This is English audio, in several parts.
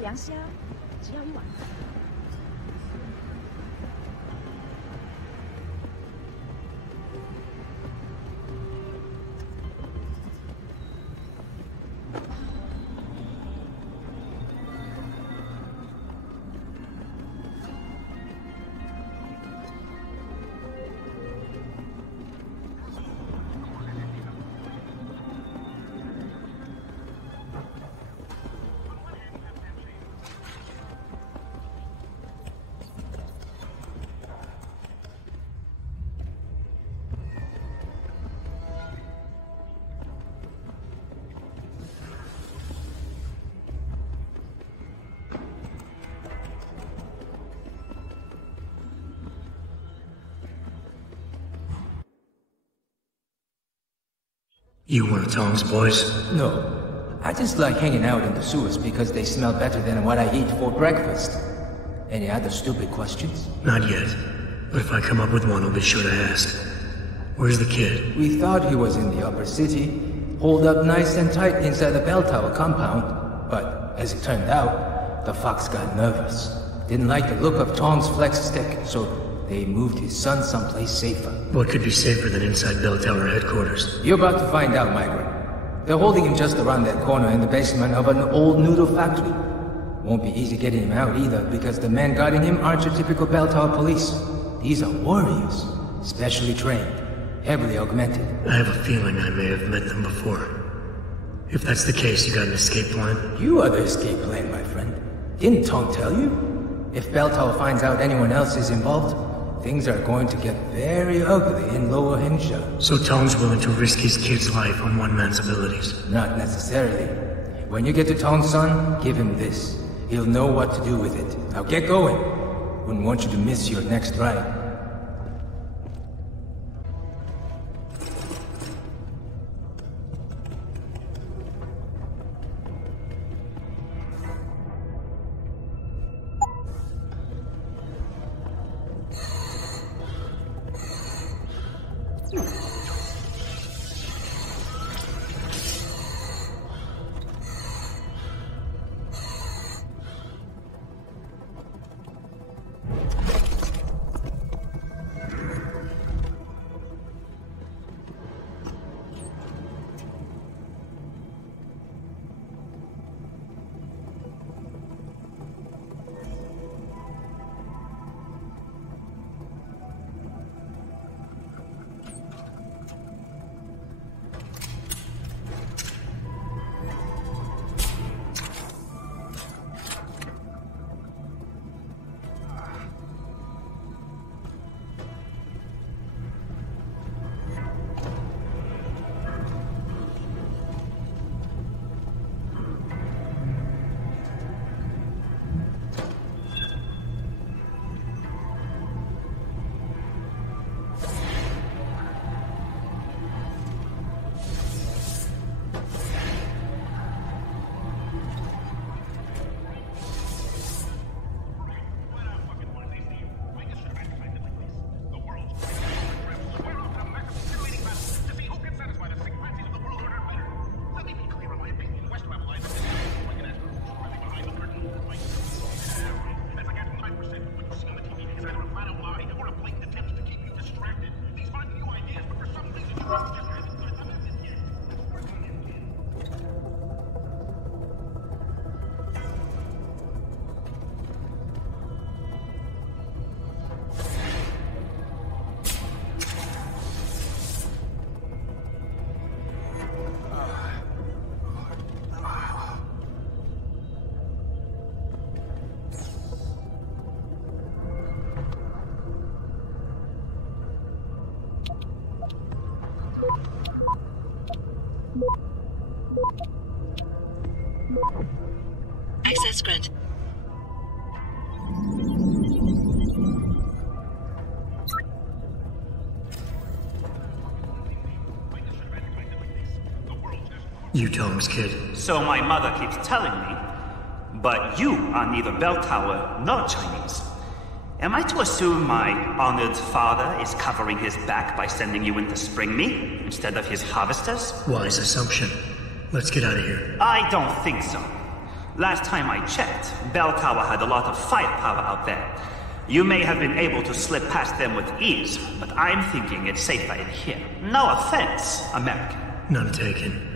良心啊，只要一晚。You one of Tong's boys? No. I just like hanging out in the sewers because they smell better than what I eat for breakfast. Any other stupid questions? Not yet. But if I come up with one, I'll be sure to ask. Where's the kid? We thought he was in the upper city, holed up nice and tight inside the Belltower compound. But, as it turned out, the fox got nervous. Didn't like the look of Tong's flex stick, so they moved his son someplace safer. What could be safer than inside Belltower headquarters? You're about to find out, Migrant. They're holding him just around that corner in the basement of an old noodle factory. Won't be easy getting him out either, because the men guarding him aren't your typical Belltower police. These are warriors, specially trained, heavily augmented. I have a feeling I may have met them before. If that's the case, you got an escape plan? You are the escape plan, my friend. Didn't Tong tell you? If Belltower finds out anyone else is involved, things are going to get very ugly in Lower Henshaw. So Tong's willing to risk his kid's life on one man's abilities? Not necessarily. When you get to Tong's son, give him this. He'll know what to do with it. Now get going. Wouldn't want you to miss your next ride. Access granted. You Tong's kid. So my mother keeps telling me. But you are neither Belltower nor Chinese. Am I to assume my honored father is covering his back by sending you in to spring me instead of his harvesters? Wise assumption. Let's get out of here. I don't think so. Last time I checked, Belltower had a lot of firepower out there. You may have been able to slip past them with ease, but I'm thinking it's safer in here. No offense, American. None taken.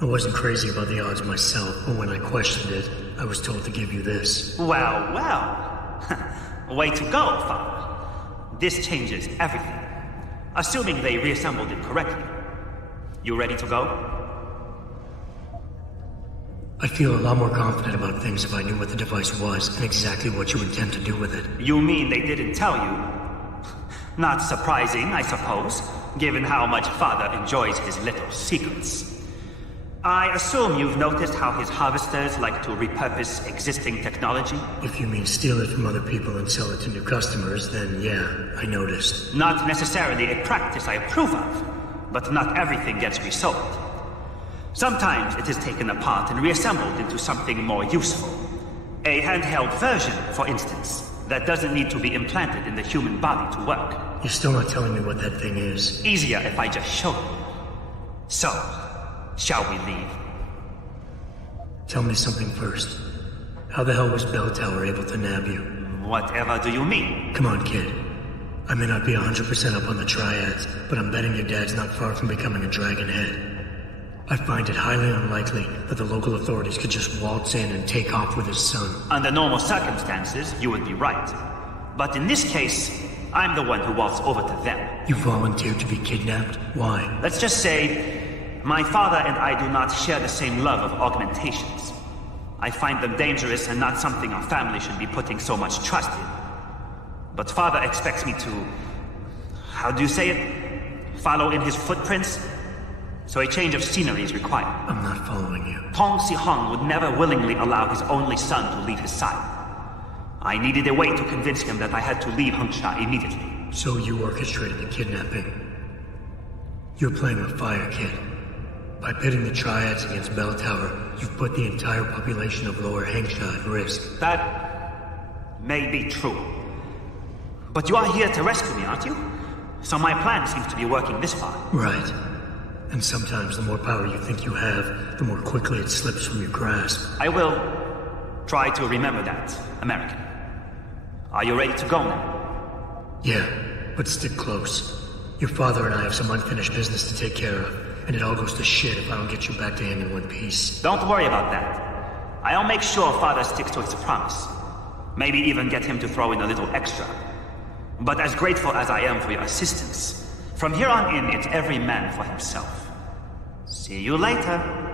I wasn't crazy about the odds myself, but when I questioned it, I was told to give you this. Well, well. Way to go, Father. This changes everything. Assuming they reassembled it correctly. You ready to go? I'd feel a lot more confident about things if I knew what the device was and exactly what you intend to do with it. You mean they didn't tell you? Not surprising, I suppose, given how much Father enjoys his little secrets. I assume you've noticed how his harvesters like to repurpose existing technology? If you mean steal it from other people and sell it to new customers, then yeah, I noticed. Not necessarily a practice I approve of, but not everything gets resold. Sometimes it is taken apart and reassembled into something more useful. A handheld version, for instance, that doesn't need to be implanted in the human body to work. You're still not telling me what that thing is. Easier if I just show you. So, shall we leave? Tell me something first. How the hell was Belltower able to nab you? Whatever do you mean? Come on, kid. I may not be 100% up on the triads, but I'm betting your dad's not far from becoming a dragonhead. I find it highly unlikely that the local authorities could just waltz in and take off with his son. Under normal circumstances, you would be right. But in this case, I'm the one who waltzed over to them. You volunteered to be kidnapped? Why? Let's just say, my father and I do not share the same love of augmentations. I find them dangerous and not something our family should be putting so much trust in. But father expects me to... how do you say it? Follow in his footprints? So a change of scenery is required. I'm not following you. Tong Jr would never willingly allow his only son to leave his side. I needed a way to convince him that I had to leave Hengsha immediately. So you orchestrated the kidnapping. You're playing with fire, kid. By pitting the triads against Belltower, you've put the entire population of Lower Hengsha at risk. That may be true. But you are here to rescue me, aren't you? So my plan seems to be working this far. Right. And sometimes the more power you think you have, the more quickly it slips from your grasp. I will try to remember that, American. Are you ready to go now? Yeah, but stick close. Your father and I have some unfinished business to take care of, and it all goes to shit if I don't get you back to him in one piece. Don't worry about that. I'll make sure father sticks to his promise. Maybe even get him to throw in a little extra. But as grateful as I am for your assistance, from here on in, it's every man for himself. See you later.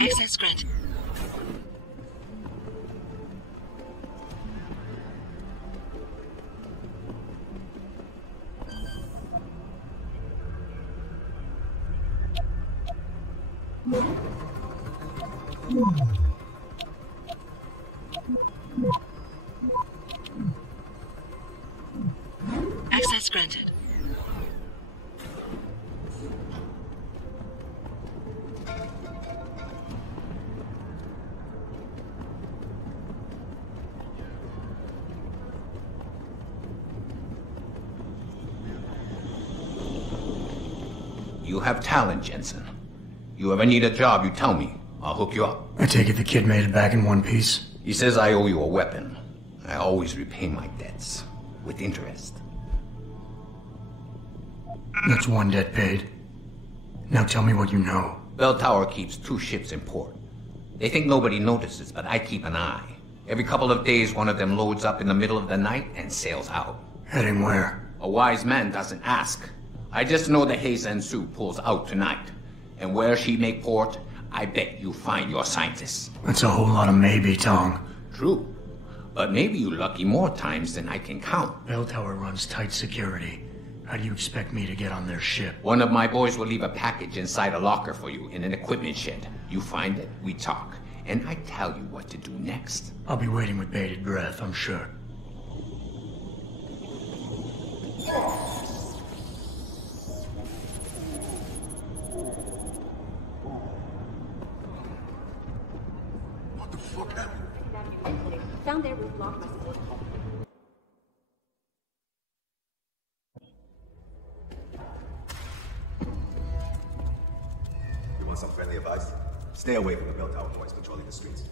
Access granted. Access granted. You have talent, Jensen. You ever need a job, you tell me. I'll hook you up. I take it the kid made it back in one piece? He says I owe you a weapon. I always repay my debts. With interest. That's one debt paid. Now tell me what you know. Belltower keeps 2 ships in port. They think nobody notices, but I keep an eye. Every couple of days, one of them loads up in the middle of the night and sails out. Heading where? A wise man doesn't ask. I just know the Heizen Su pulls out tonight. And where she make port, I bet you find your scientists. That's a whole lot of maybe, Tong. True. But maybe you lucky more times than I can count. Belltower runs tight security. How do you expect me to get on their ship? One of my boys will leave a package inside a locker for you in an equipment shed. You find it, we talk. And I tell you what to do next. I'll be waiting with bated breath, I'm sure. What the fuck happened? Found their route blocked by support. You want some friendly advice? Stay away from the Belltower boys patrolling the streets.